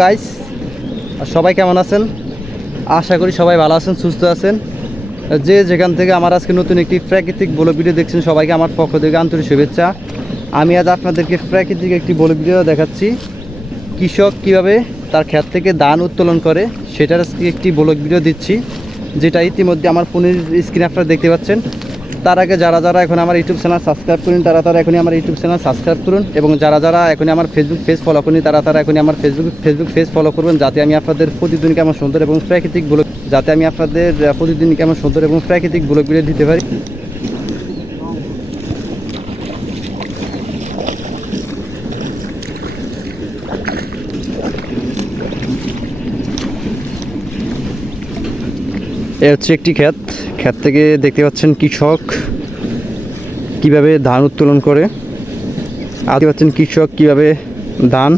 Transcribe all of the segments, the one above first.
Guys, সবাই কেমন আছেন? আশা করি সবাই ভালো আছেন, সুস্থ আছেন। যে যেখান থেকে আমার আজকে নতুন একটি প্রাকৃতিক ব্লগ ভিডিও দেখছেন, সবাইকে আমার পক্ষ থেকে আন্তরিক শুভেচ্ছা। আমি আজ আপনাদেরকে প্রাকৃতিক একটি ব্লগ ভিডিও দেখাচ্ছি। কৃষক কিভাবে তার ক্ষেত থেকে ধান উত্তোলন করে সেটার আজকে একটি ব্লগ ভিডিও দিচ্ছি, যেটা ইতিমধ্যে আমার ফোনের স্ক্রিনে আপনারা দেখতে পাচ্ছেন। তার আগে যারা এখন আমার ইউটিউব চ্যানেল সাবস্ক্রাইব করুন, তারা এখনই আমার ইউটিউব চ্যানেল সাবস্ক্রাইব করুন, এবং যারা এখনই আমার ফেসবুক পেজ ফলো করুন, তারা এখনই আমার ফেসবুক পেজ ফলো করবেন, যাতে আমি আপনাদের প্রতিদিন কেমন সুন্দর এবং প্রাকৃতিক ব্লগ ভিডিও দিতে পারি। এ হচ্ছে একটি ক্ষেত থেকে দেখতে পাচ্ছেন কৃষক কিভাবে ধান উত্তোলন করে। দেখতে পাচ্ছেন কৃষক কিভাবে ধান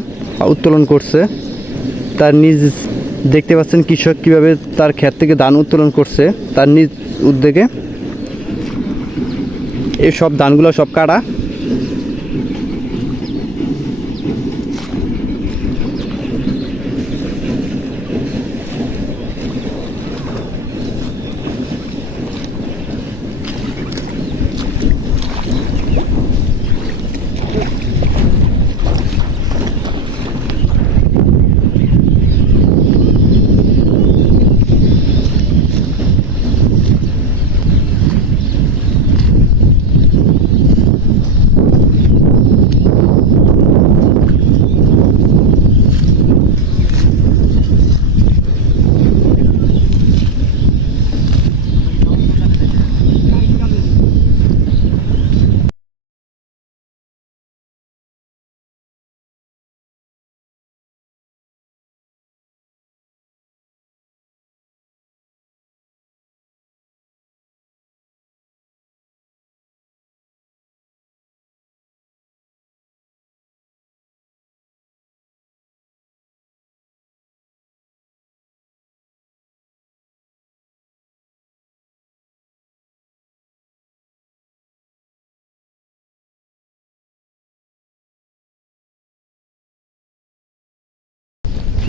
উত্তোলন করছে। দেখতে পাচ্ছেন কৃষক কিভাবে তার ক্ষেত থেকে ধান উত্তোলন করছে তার নিজ উদ্যোগে। এই সব ধানগুলো সব কাটা।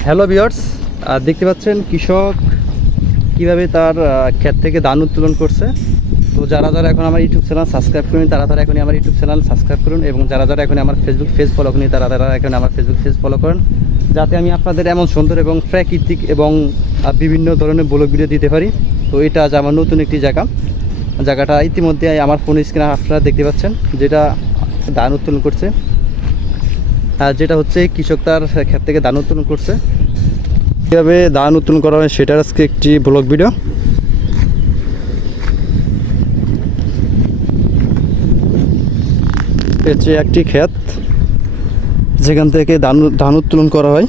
হ্যালো ভিউয়ার্স, দেখতে পাচ্ছেন কৃষক কিভাবে তার ক্ষেত থেকে ধান উত্তোলন করছে। তো যারা এখন আমার ইউটিউব চ্যানেল সাবস্ক্রাইব করুন, তারা এখনই আমার ইউটিউব চ্যানেল সাবস্ক্রাইব করুন, এবং যারা এখন আমার ফেসবুক পেজ ফলো করুন, তারা এখন আমার ফেসবুক পেজ ফলো করুন, যাতে আমি আপনাদের এমন সুন্দর এবং প্রাকৃতিক এবং বিভিন্ন ধরনের ব্লগ ভিডিও দিতে পারি। তো এটা আজ আমার নতুন একটি জায়গাটা ইতিমধ্যে আমার ফোন স্ক্রিনে আপনারা দেখতে পাচ্ছেন, যেটা ধান উত্তোলন করছে। যেটা হচ্ছে কৃষক তার ক্ষেত থেকে ধান উত্তোলন করছে। কীভাবে ধান উত্তোলন করা হয় সেটার আজকে একটি ব্লগ ভিডিও। হচ্ছে একটি ক্ষেত যেখান থেকে ধান উত্তোলন করা হয়।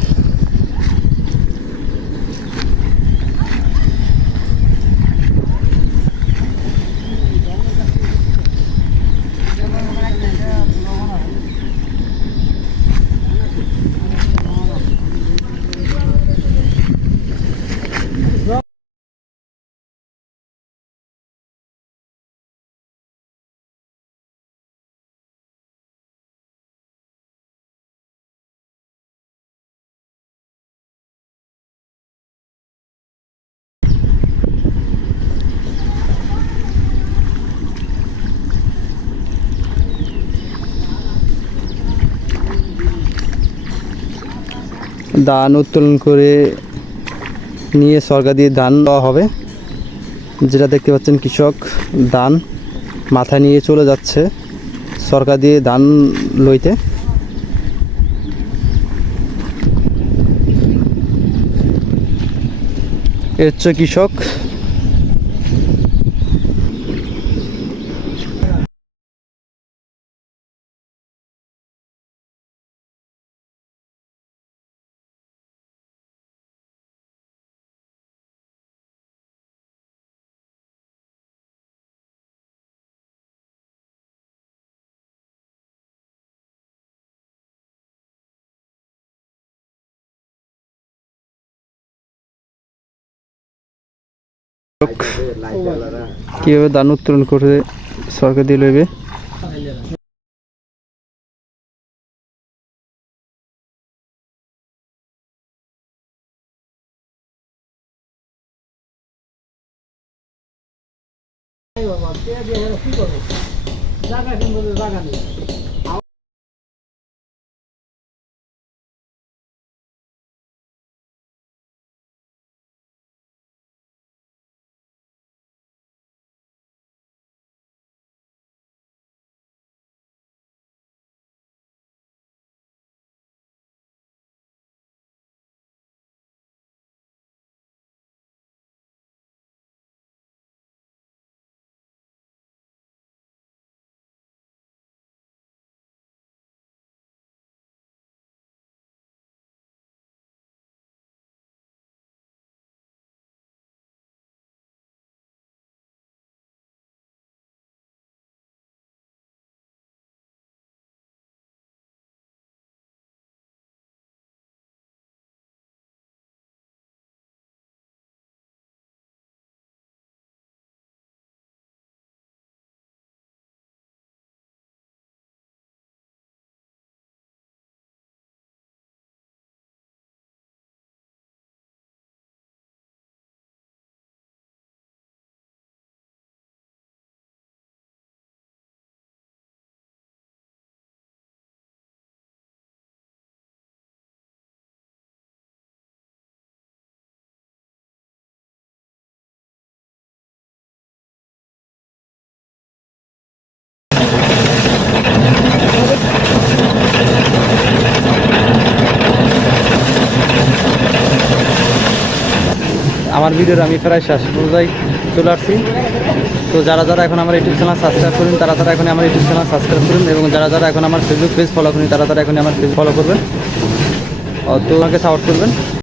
ধান উত্তোলন করে নিয়ে সরকার দিয়ে ধান দেওয়া হবে। যেটা দেখতে পাচ্ছেন কৃষক ধান মাথায় নিয়ে চলে যাচ্ছে সরকার দিয়ে ধান লইতে। এর হচ্ছে কৃষক। কিভাবে ধান উত্তোলন করে সরকার দিয়ে লইবে। আমার ভিডিওর আমি প্রায় শেষ পর্যায়ে চলে আসছি। তো যারা যারা এখন আমার ইউটিউব চ্যানেল সাবস্ক্রাইব করুন তারা তারা এখন আমার ইউটিউব চ্যানেল সাবস্ক্রাইব করুন, এবং যারা যারা এখন আমার ফেসবুক পেজ ফলো করুন তারা তারা এখন আমার পেজ ফলো করবেন, তো আমাকে সাপোর্ট করবেন।